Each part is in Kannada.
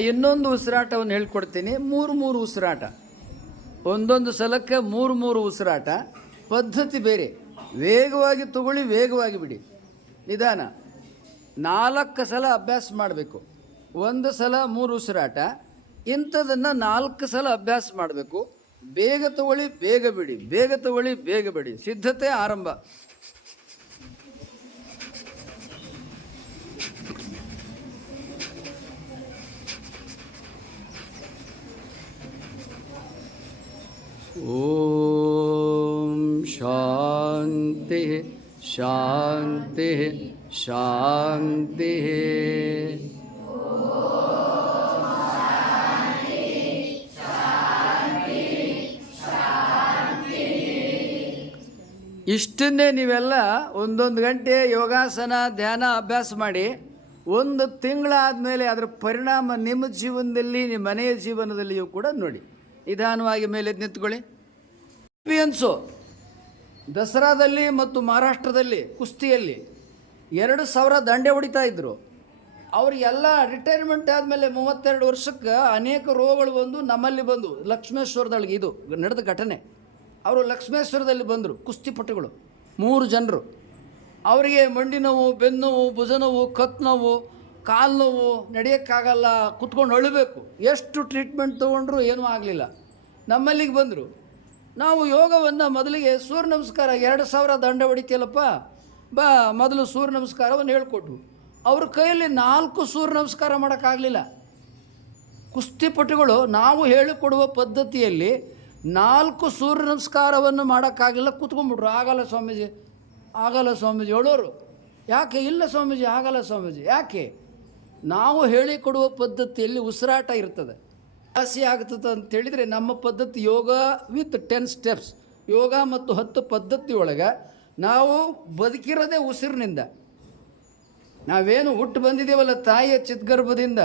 ಇನ್ನೊಂದು ಉಸಿರಾಟವನ್ನು ಹೇಳ್ಕೊಡ್ತೀನಿ. ಮೂರು ಮೂರು ಉಸಿರಾಟ. ಒಂದೊಂದು ಸಲಕ್ಕೆ ಮೂರು ಮೂರು ಉಸಿರಾಟ. ಪದ್ಧತಿ ಬೇರೆ. ವೇಗವಾಗಿ ತಗೊಳ್ಳಿ, ವೇಗವಾಗಿ ಬಿಡಿ. ನಿಧಾನ. ನಾಲ್ಕು ಸಲ ಅಭ್ಯಾಸ ಮಾಡಬೇಕು. ಒಂದು ಸಲ ಮೂರು ಉಸಿರಾಟ. ಇಂಥದನ್ನು ನಾಲ್ಕು ಸಲ ಅಭ್ಯಾಸ ಮಾಡಬೇಕು. ಬೇಗ ತಗೊಳ್ಳಿ, ಬೇಗ ಬಿಡಿ. ಬೇಗ ತಗೊಳ್ಳಿ, ಬೇಗ ಬಿಡಿ. ಸಿದ್ಧತೆ ಆರಂಭ. ಓಂ ಶಾಂತಿ ಶಾಂತಿ ಶಾಂತಿ ಇಷ್ಟನ್ನೇ ನೀವೆಲ್ಲ ಒಂದೊಂದು ಗಂಟೆ ಯೋಗಾಸನ, ಧ್ಯಾನ, ಅಭ್ಯಾಸ ಮಾಡಿ ಒಂದು ತಿಂಗಳಾದಮೇಲೆ ಅದರ ಪರಿಣಾಮ ನಿಮ್ಮ ಜೀವನದಲ್ಲಿ, ನಿಮ್ಮ ಮನೆಯ ಜೀವನದಲ್ಲಿಯೂ ಕೂಡ ನೋಡಿ. ನಿಧಾನವಾಗಿ ಮೇಲೆ ನಿಂತ್ಕೊಳ್ಳಿ. ಚಾಂಪಿಯನ್ಸು ದಸರಾದಲ್ಲಿ ಮತ್ತು ಮಹಾರಾಷ್ಟ್ರದಲ್ಲಿ, ಕುಸ್ತಿಯಲ್ಲಿ ಎರಡು ಸಾವಿರ ದಂಡೆ ಹೊಡಿತಾ ಇದ್ದರು ಅವರಿಗೆಲ್ಲ ರಿಟೈರ್ಮೆಂಟ್ ಆದಮೇಲೆ ಮೂವತ್ತೆರಡು ವರ್ಷಕ್ಕೆ ಅನೇಕ ರೋಗಗಳು ಬಂದು ನಮ್ಮಲ್ಲಿ ಬಂದು, ಲಕ್ಷ್ಮೇಶ್ವರದೊಳಗೆ ಇದು ನಡೆದ ಘಟನೆ. ಅವರು ಲಕ್ಷ್ಮೇಶ್ವರದಲ್ಲಿ ಬಂದರು ಕುಸ್ತಿಪಟುಗಳು ಮೂರು ಜನರು. ಅವರಿಗೆ ಮಂಡಿ ನೋವು, ಬೆನ್ನು ನೋವು, ಭುಜ ನೋವು ಕತ್ತು ನೋವು, ಕಾಲು ನೋವು ನಡೆಯೋಕ್ಕಾಗಲ್ಲ, ಕುತ್ಕೊಂಡು ಅಳಬೇಕು. ಎಷ್ಟು ಟ್ರೀಟ್ಮೆಂಟ್ ತೊಗೊಂಡ್ರು ಏನೂ ಆಗಲಿಲ್ಲ. ನಮ್ಮಲ್ಲಿಗೆ ಬಂದರು. ನಾವು ಯೋಗವನ್ನು ಮೊದಲಿಗೆ ಸೂರ್ಯ ನಮಸ್ಕಾರ ಎರಡು ಸಾವಿರ ದಂಡ ಹೊಡಿತೀಯಲ್ಲಪ್ಪ, ಬಾ ಮೊದಲು ಸೂರ್ಯ ನಮಸ್ಕಾರವನ್ನು ಹೇಳ್ಕೊಟ್ರು. ಅವ್ರ ಕೈಯಲ್ಲಿ ನಾಲ್ಕು ಸೂರ್ಯ ನಮಸ್ಕಾರ ಮಾಡೋಕ್ಕಾಗಲಿಲ್ಲ. ಕುಸ್ತಿಪಟುಗಳು ನಾವು ಹೇಳಿಕೊಡುವ ಪದ್ಧತಿಯಲ್ಲಿ ನಾಲ್ಕು ಸೂರ್ಯ ನಮಸ್ಕಾರವನ್ನು ಮಾಡೋಕ್ಕಾಗಲಿಲ್ಲ, ಕೂತ್ಕೊಂಡ್ಬಿಟ್ರು. ಆಗಲ್ಲ ಸ್ವಾಮೀಜಿ ಆಗಲ್ಲ ಸ್ವಾಮೀಜಿ ಹೇಳೋರು. ಯಾಕೆ? ಇಲ್ಲ ಸ್ವಾಮೀಜಿ, ಆಗಲ್ಲ ಸ್ವಾಮೀಜಿ. ಯಾಕೆ? ನಾವು ಹೇಳಿಕೊಡುವ ಪದ್ಧತಿಯಲ್ಲಿ ಉಸಿರಾಟ ಇರ್ತದೆ. ವಾಸಿ ಆಗ್ತದೆ ಅಂತ ಹೇಳಿದರೆ ನಮ್ಮ ಪದ್ಧತಿ yoga with ten steps yoga ಮತ್ತು ಹತ್ತು ಪದ್ಧತಿ ಒಳಗೆ ನಾವು ಬದುಕಿರೋದೇ ಉಸಿರಿನಿಂದ. ನಾವೇನು ಹುಟ್ಟು ಬಂದಿದ್ದೀವಲ್ಲ ತಾಯಿಯ ಚಿತ್ಗರ್ಭದಿಂದ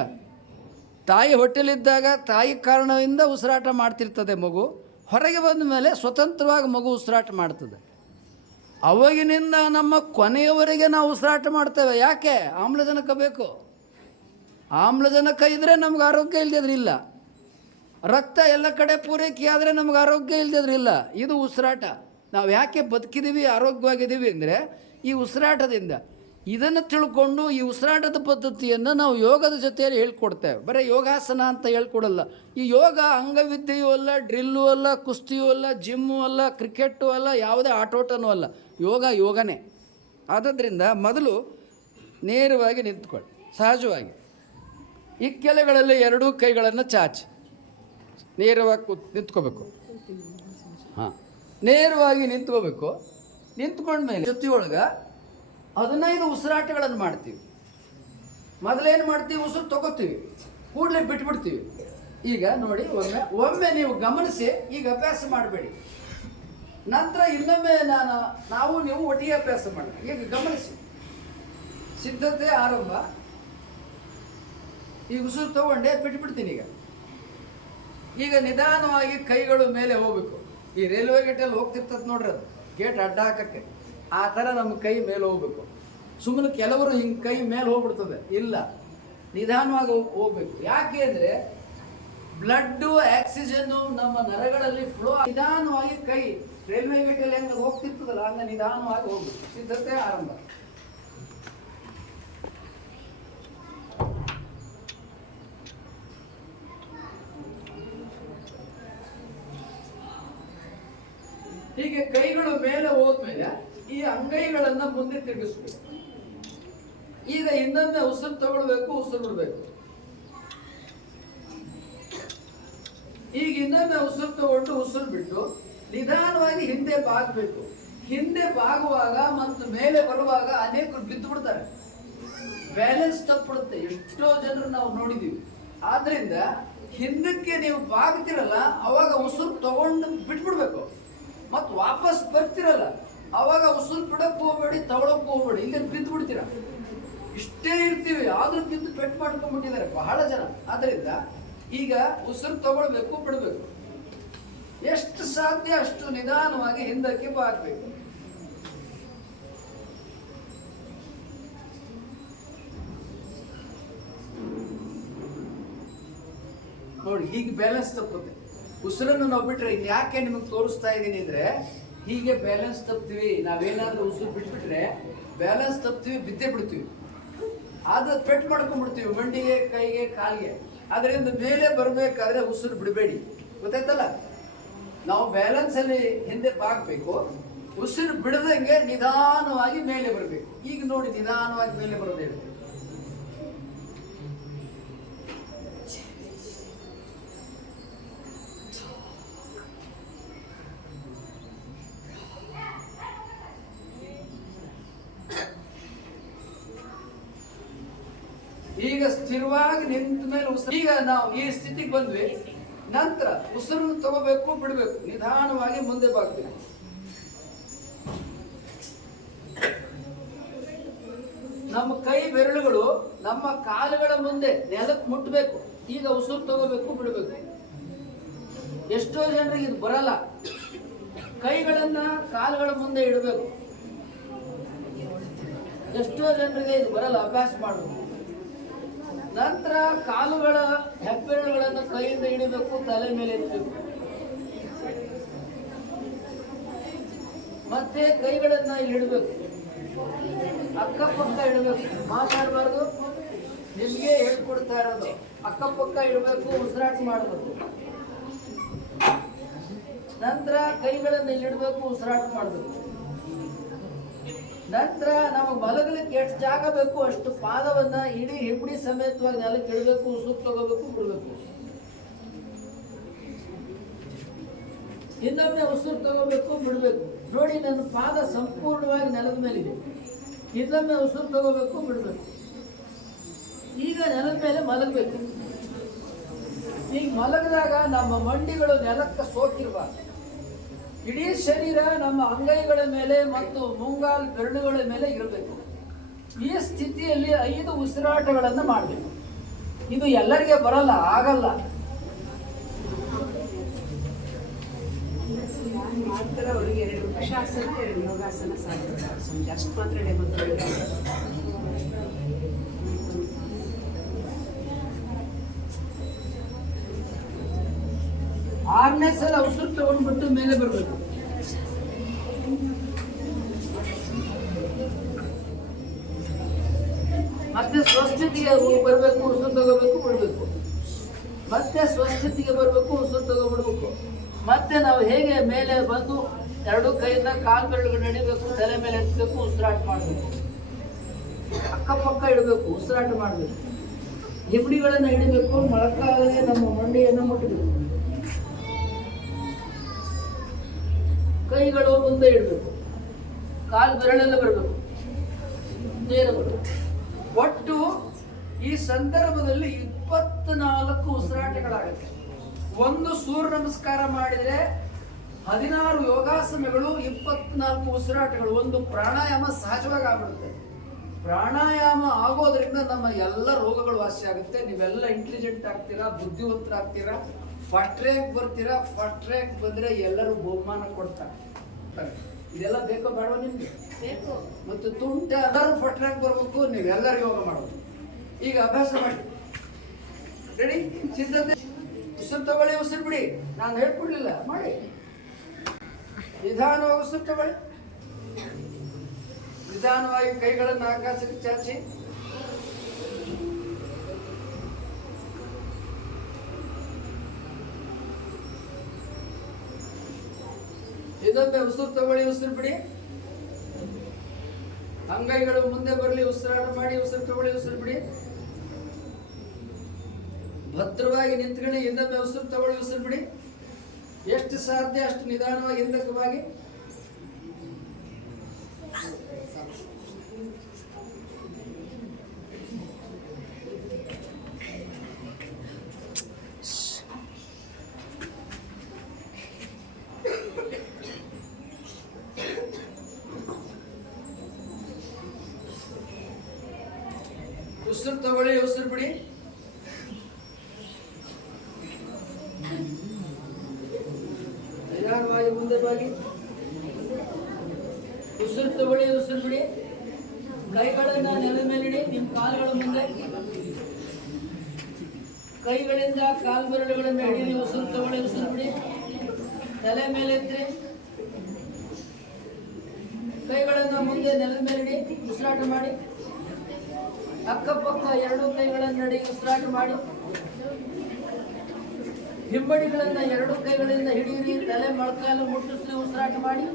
ತಾಯಿ ಹೊಟ್ಟೆಲಿದ್ದಾಗ ತಾಯಿ ಕಾರಣದಿಂದ ಉಸಿರಾಟ ಮಾಡ್ತಿರ್ತದೆ ಮಗು. ಹೊರಗೆ ಬಂದ ಮೇಲೆ ಸ್ವತಂತ್ರವಾಗಿ ಮಗು ಉಸಿರಾಟ ಮಾಡ್ತದೆ. ಅವಾಗಿನಿಂದ ನಮ್ಮ ಕೊನೆಯವರೆಗೆ ನಾವು ಉಸಿರಾಟ ಮಾಡ್ತೇವೆ. ಯಾಕೆ? ಆಮ್ಲಜನಕ ಬೇಕು. ಆಮ್ಲಜನಕ ಇದ್ದರೆ ನಮ್ಗೆ ಆರೋಗ್ಯ ಇಲ್ಲದೇ ಇಲ್ಲ. ರಕ್ತ ಎಲ್ಲ ಕಡೆ ಪೂರೈಕೆ ಆದರೆ ನಮ್ಗೆ ಆರೋಗ್ಯ ಇಲ್ಲದಿದ್ರೆ ಇಲ್ಲ ಇದು ಉಸಿರಾಟ. ನಾವು ಯಾಕೆ ಬದುಕಿದ್ದೀವಿ ಆರೋಗ್ಯವಾಗಿದ್ದೀವಿ ಅಂದರೆ ಈ ಉಸಿರಾಟದಿಂದ. ಇದನ್ನು ತಿಳ್ಕೊಂಡು ಈ ಉಸಿರಾಟದ ಪದ್ಧತಿಯನ್ನು ನಾವು ಯೋಗದ ಜೊತೆಯಲ್ಲಿ ಹೇಳ್ಕೊಡ್ತೇವೆ. ಬರೀ ಯೋಗಾಸನ ಅಂತ ಹೇಳ್ಕೊಡಲ್ಲ. ಈ ಯೋಗ ಅಂಗವಿದ್ಯೆಯೂ ಅಲ್ಲ, ಡ್ರಿಲ್ಲು ಅಲ್ಲ, ಕುಸ್ತಿಯೂ ಅಲ್ಲ, ಜಿಮ್ಮು ಅಲ್ಲ, ಕ್ರಿಕೆಟು ಅಲ್ಲ, ಯಾವುದೇ ಆಟೋಟನೂ ಅಲ್ಲ. ಯೋಗ ಯೋಗನೇ. ಆದ್ದರಿಂದ ಮೊದಲು ನೇರವಾಗಿ ನಿಂತ್ಕೊಳ್ಳಿ. ಸಹಜವಾಗಿ. ಇಕ್ಕೆಲೆಗಳಲ್ಲಿ ಎರಡೂ ಕೈಗಳನ್ನು ಚಾಚಿ. ನೇರವಾಗಿ ಕೂತ್ ನಿಂತ್ಕೋಬೇಕು. ಹಾಂ. ನೇರವಾಗಿ ನಿಂತ್ಕೋಬೇಕು. ನಿಂತ್ಕೊಂಡ್ಮೇಲೆ ಜೊತೆಯೊಳಗೆ ಹದಿನೈದು ಉಸಿರಾಟಗಳನ್ನು ಮಾಡ್ತೀವಿ. ಮೊದಲೇನು ಮಾಡ್ತೀವಿ? ಉಸಿರು ತಗೋತೀವಿ. ಕೂಡಲೇ ಬಿಟ್ಬಿಡ್ತೀವಿ. ಈಗ ನೋಡಿ, ಒಮ್ಮೆ ಒಮ್ಮೆ ನೀವು ಗಮನಿಸಿ, ಈಗ ಅಭ್ಯಾಸ ಮಾಡಬೇಡಿ. ನಂತರ ಇನ್ನೊಮ್ಮೆ ನಾನು, ನಾವು ನೀವು ಒಟ್ಟಿಗೆ ಅಭ್ಯಾಸ ಮಾಡಿ ಈಗ ಗಮನಿಸಿ. ಸಿದ್ಧತೆ ಆರಂಭ. ಈಗ ಉಸಿರು ತಗೊಂಡೆ ಬಿಟ್ಬಿಡ್ತೀನಿ ಈಗ. ಈಗ ನಿಧಾನವಾಗಿ ಕೈಗಳು ಮೇಲೆ ಹೋಗ್ಬೇಕು. ಈ ರೈಲ್ವೆ ಗೇಟಲ್ಲಿ ಹೋಗ್ತಿರ್ತದೆ ನೋಡ್ರಿ ಅದು. ಗೇಟ್ ಅಡ್ಡ ಹಾಕಕ್ಕೆ. ಆ ಥರ ನಮ್ಮ ಕೈ ಮೇಲೆ ಹೋಗ್ಬೇಕು. ಸುಮ್ಮನೆ ಕೆಲವರು ಹಿಂಗೆ ಕೈ ಮೇಲೆ ಹೋಗ್ಬಿಡ್ತದೆ. ಇಲ್ಲ. ನಿಧಾನವಾಗಿ ಹೋಗ್- ಹೋಗ್ಬೇಕು. ಯಾಕೆ ಅಂದರೆ ಬ್ಲಡ್ಡು ಆಕ್ಸಿಜನ್ನು ನಮ್ಮ ನರಗಳಲ್ಲಿ ಫ್ಲೋ ನಿಧಾನವಾಗಿ ಕೈ ರೈಲ್ವೆ ಗೇಟಲ್ಲಿ ಹೆಂಗೆ ಹೋಗ್ತಿರ್ತದಲ್ಲ, ಹಂಗೆ ನಿಧಾನವಾಗಿ ಹೋಗ್ಬೇಕು. ಸಿದ್ಧತೆ ಆರಂಭ ಹೀಗೆ ಕೈಗಳು ಮೇಲೆ ಹೋದ್ಮೇಲೆ ಈ ಅಂಗೈಗಳನ್ನ ಮುಂದೆ ತಿರುಗಿಸ್ಬೇಕು. ಈಗ ಇನ್ನೊಮ್ಮೆ ಉಸಿರು ತಗೊಳ್ಬೇಕು ಉಸಿರು ಬಿಡ್ಬೇಕು ಈಗ ಇನ್ನೊಮ್ಮೆ ಉಸಿರು ತಗೊಂಡು ಉಸಿರು ಬಿಟ್ಟು ನಿಧಾನವಾಗಿ ಹಿಂದೆ ಬಾಗಬೇಕು. ಹಿಂದೆ ಬಾಗುವಾಗ ಮತ್ತು ಮೇಲೆ ಬರುವಾಗ ಅನೇಕರು ಬಿದ್ದು ಬಿಡ್ತಾರೆ. ಬ್ಯಾಲೆನ್ಸ್ ತಪ್ಪಿಡುತ್ತೆ ಎಷ್ಟೋ ಜನರು ನಾವು ನೋಡಿದೀವಿ. ಆದ್ರಿಂದ ಹಿಂದಕ್ಕೆ ನೀವು ಬಾಗ್ತಿರಲ್ಲ, ಅವಾಗ ಉಸಿರು ತಗೊಂಡು ಬಿಟ್ಬಿಡ್ಬೇಕು. ಮತ್ತು ವಾಪಸ್ ಬರ್ತಿರಲ್ಲ. ಅವಾಗ ಉಸಿರು ಬಿಡಕ್ ಹೋಗ್ಬೇಡಿ, ತಗೊಳಕ್ ಹೋಗ್ಬೇಡಿ ಇಲ್ಲಿ ಬಿದ್ದು ಬಿಡ್ತೀರ ಇಷ್ಟೇ ಇರ್ತೀವಿ, ಆದ್ರೂ ಬಿದ್ದು ಪೆಟ್ಟು ಮಾಡ್ಕೊಂಡ್ಬಿಟ್ಟಿದ್ದಾರೆ ಬಹಳ ಜನ. ಆದ್ರಿಂದ ಈಗ ಉಸಿರು ತಗೊಳ್ಬೇಕು, ಬಿಡಬೇಕು. ಎಷ್ಟು ಸಾಧ್ಯ, ಅಷ್ಟು ನಿಧಾನವಾಗಿ ಹಿಂದಕ್ಕೆ ಬಾಕ್ಬೇಕು ನೋಡಿ, ಹೀಗೆ ಬ್ಯಾಲೆನ್ಸ್ ತಪ್ಪುತ್ತೆ ಉಸಿರನ್ನು ನಾವು ಬಿಟ್ರೆ ಯಾಕೆ ನಿಮಗೆ ತೋರಿಸ್ತಾ ಇದ್ದೀನಿ ಅಂದ್ರೆ ಹೀಗೆ ಬ್ಯಾಲೆನ್ಸ್ ತಪ್ತೀವಿ, ನಾವೇನಾದ್ರೂ ಉಸಿರು ಬಿಟ್ಬಿಟ್ರೆ ಬ್ಯಾಲೆನ್ಸ್ ತಪ್ತೀವಿ, ಬಿದ್ದೇ ಬಿಡ್ತೀವಿ. ಆದ್ರೆ ಪೆಟ್ಟು ಮಾಡ್ಕೊಂಡ್ಬಿಡ್ತೀವಿ, ಮಂಡಿಗೆ, ಕೈಗೆ, ಕಾಲಿಗೆ. ಅದರಿಂದ ಮೇಲೆ ಬರಬೇಕಾದ್ರೆ ಉಸಿರು ಬಿಡಬೇಡಿ. ಗೊತ್ತಾಯ್ತಲ್ಲ? ನಾವು ಬ್ಯಾಲೆನ್ಸ್ ಅಲ್ಲಿ ಹಿಂದೆ ಬಾಗ್ಬೇಕು, ಉಸಿರು ಬಿಡದಂಗೆ ನಿಧಾನವಾಗಿ ಮೇಲೆ ಬರಬೇಕು. ಈಗ ನೋಡಿ, ನಿಧಾನವಾಗಿ ಮೇಲೆ ಬರೋದು ಈಗ ನಾವು ಈ ಸ್ಥಿತಿಗೆ ಬಂದ್ವಿ. ನಂತರ ಉಸಿರು ತಗೋಬೇಕು, ಬಿಡಬೇಕು. ನಿಧಾನವಾಗಿ ಮುಂದೆ ಬಾಗ್ಬೇಕು ನಮ್ಮ ಕೈ ಬೆರಳುಗಳು ನಮ್ಮ ಕಾಲುಗಳ ಮುಂದೆ ನೆಲಕ್ಕೆ ಮುಟ್ಟಬೇಕು ಈಗ ಉಸಿರು ತಗೋಬೇಕು, ಬಿಡಬೇಕು. ಎಷ್ಟೋ ಜನರಿಗೆ ಇದು ಬರಲ್ಲ. ಕೈಗಳನ್ನ ಕಾಲುಗಳ ಮುಂದೆ ಇಡಬೇಕು. ಎಷ್ಟೋ ಜನರಿಗೆ ಇದು ಬರಲ್ಲ. ಅಭ್ಯಾಸ ಮಾಡಬೇಕು. ನಂತರ ಕಾಲುಗಳ ಹೆಬ್ಬೆರಳುಗಳನ್ನು ಕೈಯಿಂದ ಹಿಡಿಬೇಕು, ತಲೆ ಮೇಲೆ ಎತ್ತಬೇಕು. ಮತ್ತೆ ಕೈಗಳನ್ನ ಇಲ್ಲಿ ಇಡಬೇಕು. ಅಕ್ಕಪಕ್ಕ ಇಡಬೇಕು. ಮಾತಾಡಬಾರ್ದು. ನಿಮಗೆ ಹೇಳ್ಕೊಡ್ತಾ ಇರೋದು. ಅಕ್ಕಪಕ್ಕ ಇಡಬೇಕು, ಉಸಿರಾಟ ಮಾಡಬೇಕು. ನಂತರ ಕೈಗಳನ್ನು ಇಲ್ಲಿ ಇಡಬೇಕು, ಉಸಿರಾಟ ಮಾಡಬೇಕು. ನಂತರ ನಾವು ಮಲಗಲಿಕ್ಕೆ ಎಷ್ಟು ಜಾಗ ಬೇಕು ಅಷ್ಟು ಪಾದವನ್ನು ಇಡೀ ಹಿಮ್ಮಡಿ ಸಮೇತವಾಗಿ ನೆಲಕ್ಕೆ ಇಡಬೇಕು ಸುಖ ತಗೋಬೇಕು ಬಿಡಬೇಕು ಇನ್ನೊಮ್ಮೆ ಉಸಿರು ತಗೋಬೇಕು, ಬಿಡಬೇಕು. ನೋಡಿ, ನನ್ನ ಪಾದ ಸಂಪೂರ್ಣವಾಗಿ ನೆಲದ ಮೇಲಿದೆ. ಇನ್ನೊಮ್ಮೆ ಉಸಿರು ತಗೋಬೇಕು, ಬಿಡಬೇಕು. ಈಗ ನೆಲದ ಮೇಲೆ ಮಲಗಬೇಕು. ಈಗ ಮಲಗಿದಾಗ ನಮ್ಮ ಮಂಡಿಗಳು ನೆಲಕ್ಕೆ ಸೋಕಿರಬಾರ್ದು ಇಡೀ ಶರೀರ ನಮ್ಮ ಅಂಗೈಗಳ ಮೇಲೆ ಮತ್ತು ಮುಂಗಾಲ್ ಬೆರಳುಗಳ ಮೇಲೆ ಇರಬೇಕು. ಈ ಸ್ಥಿತಿಯಲ್ಲಿ ಐದು ಉಸಿರಾಟಗಳನ್ನು ಮಾಡಬೇಕು. ಇದು ಎಲ್ಲರಿಗೆ ಬರಲ್ಲ, ಆಗಲ್ಲ. ಮಾಡ್ತಾರೆ, ಅವರಿಗೆ ಎರಡು ಯೋಗಾಸನ ಸಾಧ್ಯ. ಅಷ್ಟು ಮಾತ್ರ ಆರನೇ ಸಲ ಉಸಿರು ತಗೊಂಡ್ಬಿಟ್ಟು ಮೇಲೆ ಬರಬೇಕು. ಮತ್ತೆ ಸ್ವಸ್ಥಿತಿಗೆ ಬರಬೇಕು ಉಸಿರು ತಗೋಬೇಕು ಬಿಡಬೇಕು ಮತ್ತೆ ಸ್ವಸ್ಥಿತಿಗೆ ಬರಬೇಕು ಉಸಿರು ತಗೋಬಿಡ್ಬೇಕು ಮತ್ತೆ ನಾವು ಹೇಗೆ ಮೇಲೆ ಬಂದು ಎರಡು ಕೈಯಿಂದ ಕಾಲು ಬೆರಳುಗಳು ನಡಿಬೇಕು, ತಲೆ ಮೇಲೆ ಎತ್ತಬೇಕು ಉಸಿರಾಟ ಮಾಡಬೇಕು. ಅಕ್ಕಪಕ್ಕ ಇಡಬೇಕು, ಉಸಿರಾಟ ಮಾಡಬೇಕು. ಹಿಮ್ಮಡಿಗಳನ್ನು ಹಿಡಿಬೇಕು ಮೊಳಕಾಲಿಗೆ ನಮ್ಮ ಮಂಡಿಯನ್ನು ಮುಟ್ಟಬೇಕು ಕೈಗಳು ಮುಂದೆ ಇಡಬೇಕು. ಕಾಲು ಬೆರಳೆಲ್ಲ ಬರಬೇಕು. ಒಟ್ಟು ಈ ಸಂದರ್ಭದಲ್ಲಿ ಇಪ್ಪತ್ನಾಲ್ಕು ಉಸಿರಾಟಗಳಾಗುತ್ತೆ. ಒಂದು ಸೂರ್ಯ ನಮಸ್ಕಾರ ಮಾಡಿದರೆ ಹದಿನಾರು ಯೋಗಾಸನಗಳು, ಇಪ್ಪತ್ನಾಲ್ಕು ಉಸಿರಾಟಗಳು, ಒಂದು ಪ್ರಾಣಾಯಾಮ ಸಹಜವಾಗಿ ಆಗ್ಬಿಡುತ್ತೆ. ಪ್ರಾಣಾಯಾಮ ಆಗೋದ್ರಿಂದ ನಮ್ಮ ಎಲ್ಲ ರೋಗಗಳು ವಾಸಿ ಆಗುತ್ತೆ. ನೀವೆಲ್ಲ ಇಂಟೆಲಿಜೆಂಟ್ ಆಗ್ತೀರಾ, ಬುದ್ಧಿವಂತರಾಗ್ತೀರಾ ಫಸ್ಟ್ ರ್ಯಾಂಕ್ ಬರ್ತೀರಾ? ಫಸ್ಟ್ ರ್ಯಾಂಕ್ ಬಂದ್ರೆ ಎಲ್ಲರೂ ಬಹುಮಾನ ಕೊಡ್ತಾರೆ. ಇದೆಲ್ಲ ಬೇಕೋ ಬೇಡ ನಿಮ್ಗೆ? ಬೇಕು. ಮತ್ತು ತುಂಟ ಎಲ್ಲರೂ ಫಸ್ಟ್ ರ್ಯಾಂಕ್ ಬರ್ಬೇಕು ನೀವೆಲ್ಲರೂ ಯೋಗ ಮಾಡಬೇಕು ಈಗ ಅಭ್ಯಾಸ ಮಾಡಿ. ರೆಡಿ ಸಿದ್ಧತೆ? ಉಸಿರು ತಗೊಳ್ಳಿ ಉಸಿರು ಬಿಡಿ. ನಾನು ಹೇಳ್ಕೊಡ್ಲಿಲ್ಲ. ಮಾಡಿ. ನಿಧಾನವಾಗಿ ಉಸಿರು ತಗೊಳ್ಳಿ. ನಿಧಾನವಾಗಿ ಕೈಗಳನ್ನು ಆಕಾಶಕ್ಕೆ ಚಾಚಿ. ಇದೊಮ್ಮೆ ಉಸಿರು ತಗೊಳ್ಳಿ, ಉಸಿರು ಬಿಡಿ. ಅಂಗೈಗಳು ಮುಂದೆ ಬರಲಿ, ಉಸಿರಾಟ ಮಾಡಿ, ಉಸಿರು ತಗೊಳ್ಳಿ, ಉಸಿರು ಬಿಡಿ. ಭದ್ರವಾಗಿ ನಿಂತ್ಕೊಳ್ಳಿ ಹಿಂದೊಮ್ಮೆ ಉಸಿರು ತಗೊಳ್ಳಿ, ಉಸಿರು ಬಿಡಿ. ಎಷ್ಟು ಸಾಧ್ಯ, ಅಷ್ಟು ನಿಧಾನವಾಗಿ ಹಿಂದಕ್ಕೆ ಉಸಿರು ತಗೊಳ್ಳಿ, ಉಸಿರು ಬಿಡಿ. ನಿಧಾನವಾಗಿ ಮುಂದೆ ಬಾಗಿ. ಉಸಿರು ತಗೊಳ್ಳಿ, ಉಸಿರು ಬಿಡಿ. ಕೈಗಳನ್ನ ನೆಲದ ಮೇಲೆ ಇಡಿ ನಿಮ್ಮ ಕಾಲುಗಳ ಮುಂದೆ. ಕೈಗಳಿಂದ ಕಾಲು ಬೆರಳುಗಳನ್ನ ಹಿಡೀರಿ ಉಸಿರು ತಗೊಳ್ಳಿ, ಉಸಿರು ಬಿಡಿ. ತಲೆ ಮೇಲೆ ಎತ್ತಿ. ಕೈಗಳನ್ನ ಮುಂದೆ ನೆಲದ ಮೇಲೆ ಇಡಿ, ಉಸಿರಾಟ ಮಾಡಿ. ಅಕ್ಕಪಕ್ಕ ಎರಡು ಕೈಗಳನ್ನು ನಡಿ ಉಸಿರಾಟ ಮಾಡಿ. ಹಿಂಬಡಿಗಳನ್ನ ಎರಡು ಕೈಗಳಿಂದ ಹಿಡಿಯಿರಿ, ತಲೆ ಮೊಳಕಾಲು ಮುಟ್ಟಿಸಿ ಉಸಿರಾಟ ಮಾಡಿ.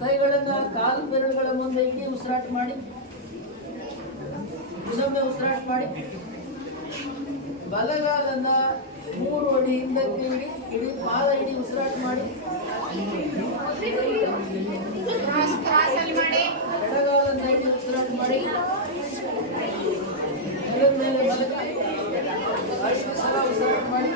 ಕೈಗಳನ್ನ ಕಾಲು ಬೆರಳುಗಳ ಮುಂದೆ ಇಡಿ ಉಸಿರಾಟ ಮಾಡಿ. ಉಸಿರಾಟ ಮಾಡಿ. ಬಲಗಾಲನ್ನ ಮೂರು ಅಡಿ ಹಿಂದಕ್ಕೆ ಇಡಿ ಇಡೀ ಪಾದ ಇಡಿ ಉಸಿರಾಟ ಮಾಡಿ. ಎಡಗಾಲನ್ನ ಇಡಿ ಉಸಿರಾಟ ಮಾಡಿ. ಮೇಲೆ ಬಲಗಾಲ. ಐದು ಸಲ ಉಸಿರಾಟ ಮಾಡಿ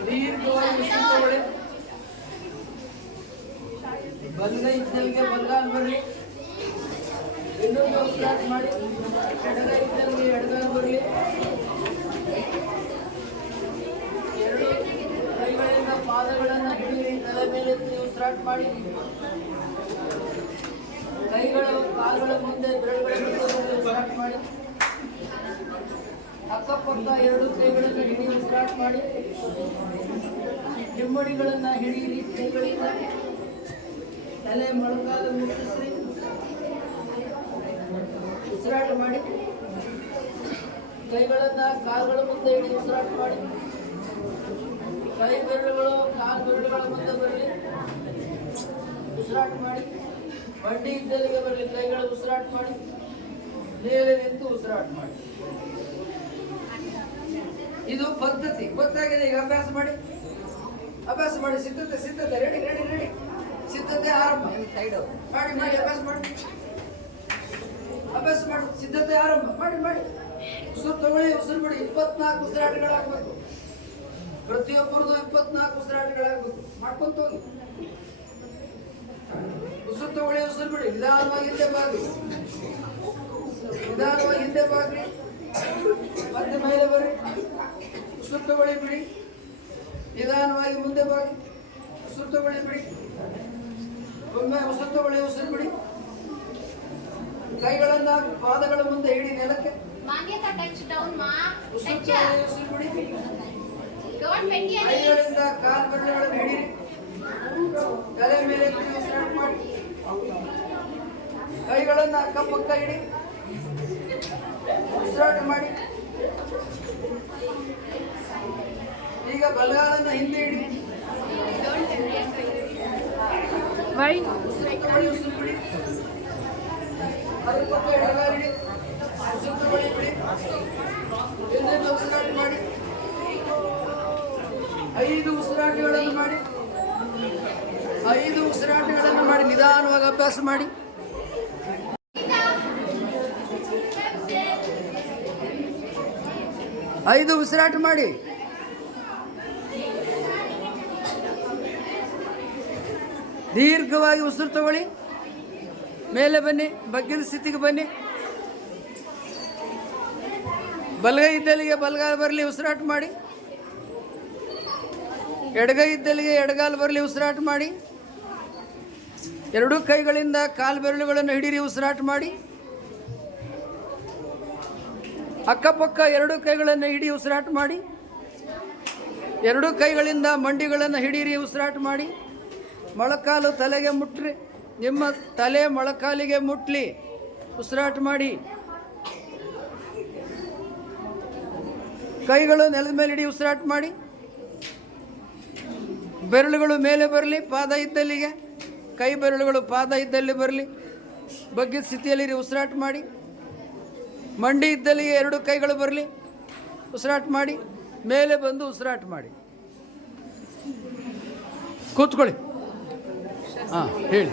ದೀರ್ಘವಾಗಿ ಉಸಿರು ತಗೊಳ್ಳಿ ಬಲಗೈ ಇದ್ದಲ್ಲಿಗೆ ಬಲಗಾಲ್ ಬರಲಿ ಇನ್ನೊಂದು ಉಸಿರಾಟ ಮಾಡಿ ಎಡಗೈ ಇದ್ದಲ್ಲಿಗೆ ಎಡಗಾಲ್ ಬರಲಿ ಎರಡು ಕೈಗಳಿಂದ ಪಾದಗಳನ್ನು ಹಿಡಿಯಿರಿ ತಲೆ ಮೇಲೆ ಎತ್ತಿ ಉಸಿರಾಟ ಮಾಡಿ ಕೈಗಳ ಕಾಲುಗಳ ಮುಂದೆ ಬೆರಳುಗಳ ಮುಂದೆ ಬಂದು ಉಸಿರಾಟ ಮಾಡಿ ಅಕ್ಕಪಕ್ಕ ಎರಡು ಕೈಗಳನ್ನು ಹಿಡಿ ಉಸಿರಾಟ ಮಾಡಿ ಹಿಮ್ಮಡಿಗಳನ್ನು ಹಿಡಿಯಿರಿ ಕೈಗಳಿಂದ ತಲೆ ಮೊಳಕಾಲ ಮುಟ್ಟಿಸಿ ಉಸಿರಾಟ ಮಾಡಿ. ಕೈಗಳನ್ನು ಕಾಲುಗಳ ಮುಂದೆ ಹಿಡಿ ಉಸಿರಾಟ ಮಾಡಿ. ಕೈ ಬೆರಳುಗಳು, ಕಾಲು ಬೆರಳುಗಳ ಮುಂದೆ ಬರಲಿ ಉಸಿರಾಟ ಮಾಡಿ. ಬಂಡಿ ಇದ್ದಲ್ಲಿಗೆ ಬರಲಿ ಕೈಗಳು ಉಸಿರಾಟ ಮಾಡಿ. ಮೇಲೆ ನಿಂತು ಉಸಿರಾಟ ಮಾಡಿ. ಇದು ಪದ್ಧತಿ. ಗೊತ್ತಾಗಿದೆ, ಈಗ ಅಭ್ಯಾಸ ಮಾಡಿ. ಅಭ್ಯಾಸ ಮಾಡಿ, ಸಿದ್ಧತೆ ಸಿದ್ಧತೆ. Ready ready ready. ಸಿದ್ಧತೆ ಆರಂಭ. ಮಾಡಿ ಮಾಡಿ, ಅಭ್ಯಾಸ ಮಾಡಿ. ಅಭ್ಯಾಸ ಮಾಡಿ, ಸಿದ್ಧತೆ ಆರಂಭ. ಮಾಡಿ ಮಾಡಿ. ಉಸಿರು ತಗೊಳ್ಳಿ, ಉಸಿರು ಬಿಡಿ. ಇಪ್ಪತ್ನಾಲ್ಕು ಉಸಿರಾಟಗಳಾಗಬೇಕು. ಪ್ರತಿಯೊಬ್ಬರದು ಇಪ್ಪತ್ನಾಲ್ಕು ಉಸಿರಾಟಗಳಾಗಬೇಕು. ಮಾಡ್ಕೊಂತ ಹೋಗಿ. ಉಸಿರು ತಗೊಳ್ಳಿ, ಉಸಿರು ಬಿಡಿ. ನಿಧಾನವಾಗಿ ಹಿಂದೆ ಬಾಗ್ರಿ ನಿಧಾನವಾಗಿ ಹಿಂದೆ ಬಾಗ್ರಿ ಮತ್ತೆ ಮೇಲೆ ಬರ್ರಿ. ಉಸಿರು ತಗೊಳ್ಳಿ ಬಿಡಿ. ನಿಧಾನವಾಗಿ ಮುಂದೆ ಬಾಗಿ ಸುಪ್ತಗೊಳಿ ಬಿಡಿ. ಒಮ್ಮೆ ಉಸಿರು ತಗೊಳ್ಳಿ ಉಸಿರು ಬಿಡಿ. ಕೈಗಳನ್ನ ಪಾದಗಳ ಮುಂದೆ ಹಿಡಿ ನೆಲಕ್ಕೆ. ಕೈಗಳಿಂದ ಕಾಲ್ ಬೆರಳುಗಳನ್ನು ಹಿಡಿರಿ. ತಲೆ ಮೇಲೆ ಎತ್ತಿ ಮಾಡಿ. ಕೈಗಳನ್ನು ಅಕ್ಕಪಕ್ಕ ಹಿಡಿ ಉಸಿರಾಟ ಮಾಡಿ. ಈಗ ಬಲಗಾಲನ್ನ ಹಿಂದೆ ಇಡಿ. ಎಡಗಾಲ ಇಡಿ. ಬಿಡಿ ಹಿಂದಿಂದ ಉಸಿರಾಟ ಮಾಡಿ. ಐದು ಉಸಿರಾಟಗಳನ್ನು ಮಾಡಿ. ಐದು ಉಸಿರಾಟಗಳನ್ನು ಮಾಡಿ ನಿಧಾನವಾಗಿ ಅಭ್ಯಾಸ ಮಾಡಿ. ಐದು ಉಸಿರಾಟ ಮಾಡಿ. ದೀರ್ಘವಾಗಿ ಉಸಿರು ತಗೊಳ್ಳಿ. ಮೇಲೆ ಬನ್ನಿ ಬಗ್ಗಿನ ಸ್ಥಿತಿಗೆ ಬನ್ನಿ. ಬಲಗೈ ಇದ್ದಲ್ಲಿಗೆ ಬಲಗಾಲ ಬರಲಿ, ಉಸಿರಾಟ ಮಾಡಿ. ಎಡಗೈ ಇದ್ದಲ್ಲಿಗೆ ಎಡಗಾಲು ಬರಲಿ, ಉಸಿರಾಟ ಮಾಡಿ. ಎರಡೂ ಕೈಗಳಿಂದ ಕಾಲು ಬೆರಳುಗಳನ್ನು ಹಿಡೀರಿ, ಉಸಿರಾಟ ಮಾಡಿ. ಅಕ್ಕಪಕ್ಕ ಎರಡೂ ಕೈಗಳನ್ನು ಹಿಡಿ, ಉಸಿರಾಟ ಮಾಡಿ. ಎರಡೂ ಕೈಗಳಿಂದ ಮಂಡಿಗಳನ್ನು ಹಿಡೀರಿ, ಉಸಿರಾಟ ಮಾಡಿ. ಮೊಳಕಾಲು ತಲೆಗೆ ಮುಟ್ರಿ. ನಿಮ್ಮ ತಲೆ ಮೊಳಕಾಲಿಗೆ ಮುಟ್ಲಿ. ಉಸಿರಾಟ ಮಾಡಿ. ಕೈಗಳು ನೆಲದ ಮೇಲೆ ಇಡಿ ಉಸಿರಾಟ ಮಾಡಿ. ಬೆರಳುಗಳು ಮೇಲೆ ಬರಲಿ, ಪಾದ ಇದ್ದಲ್ಲಿಗೆ. ಕೈ ಬೆರಳುಗಳು ಪಾದ ಇದ್ದಲ್ಲಿ ಬರಲಿ. ಬಗ್ಗಿದ ಸ್ಥಿತಿಯಲ್ಲಿ ಉಸಿರಾಟ ಮಾಡಿ. ಮಂಡಿ ಇದ್ದಲ್ಲಿಗೆ ಎರಡು ಕೈಗಳು ಬರಲಿ. ಉಸಿರಾಟ ಮಾಡಿ. ಮೇಲೆ ಬಂದು ಉಸಿರಾಟ ಮಾಡಿ. ಕೂತ್ಕೊಳ್ಳಿ. ಹಾಂ ಹೇಳಿ.